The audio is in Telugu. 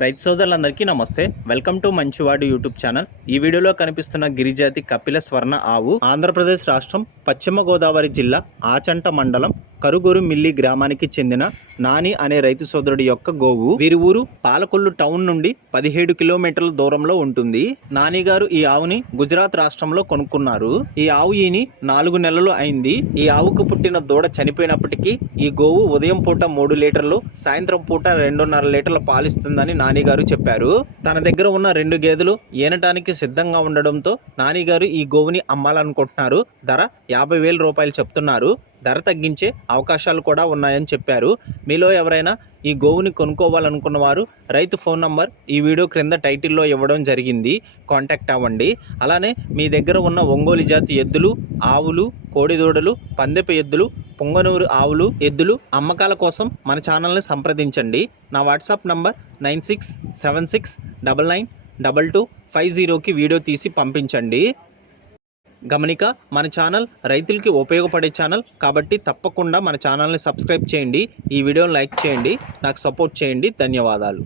రైతు సోదరులందరికీ నమస్తే. వెల్కమ్ టు మంచివాడు యూట్యూబ్ ఛానల్. ఈ వీడియోలో కనిపిస్తున్న గిరిజాతి కపిల స్వర్ణ ఆవు ఆంధ్రప్రదేశ్ రాష్ట్రం పశ్చిమ గోదావరి జిల్లా ఆచంట మండలం కరుగూరు మిల్లి గ్రామానికి చెందిన నాని అనే రైతు సోదరుడి యొక్క గోవు వీరి ఊరు పాలకొల్లు టౌన్ నుండి పదిహేడు కిలోమీటర్ల దూరంలో ఉంటుంది. నాని గారు ఈ ఆవుని గుజరాత్ రాష్ట్రంలో కొనుక్కున్నారు. ఈ ఆవు ఈని నాలుగు నెలలు అయింది. ఈ ఆవుకు పుట్టిన దూడ చనిపోయినప్పటికీ ఈ గోవు ఉదయం పూట మూడు లీటర్లు సాయంత్రం పూట రెండున్నర లీటర్ల పాలిస్తుందని నాని గారు చెప్పారు. తన దగ్గర ఉన్న రెండు గేదెలు ఏనటానికి సిద్ధంగా ఉండడంతో నాని గారు ఈ గోవుని అమ్మాలనుకుంటున్నారు. ధర యాభై వేల రూపాయలు చెప్తున్నారు. ధర తగ్గించే అవకాశాలు కూడా ఉన్నాయని చెప్పారు. మీలో ఎవరైనా ఈ గోవుని కొనుక్కోవాలనుకున్న వారు రైతు ఫోన్ నంబర్ ఈ వీడియో క్రింద టైటిల్లో ఇవ్వడం జరిగింది. కాంటాక్ట్ అవ్వండి. అలానే మీ దగ్గర ఉన్న ఒంగోలు జాతి ఎద్దులు ఆవులు కోడిదూడలు పందెపు ఎద్దులు పొంగనూరు ఆవులు ఎద్దులు అమ్మకాల కోసం మన ఛానల్ని సంప్రదించండి. నా WhatsApp number nine six seven six double nine double two five జీరోకి వీడియో తీసి పంపించండి. గమనిక మన ఛానల్ రైతులకి ఉపయోగపడే ఛానల్ కాబట్టి తప్పకుండా మన ఛానల్ని సబ్స్క్రైబ్ చేయండి. ఈ వీడియోని లైక్ చేయండి. నాకు సపోర్ట్ చేయండి. ధన్యవాదాలు.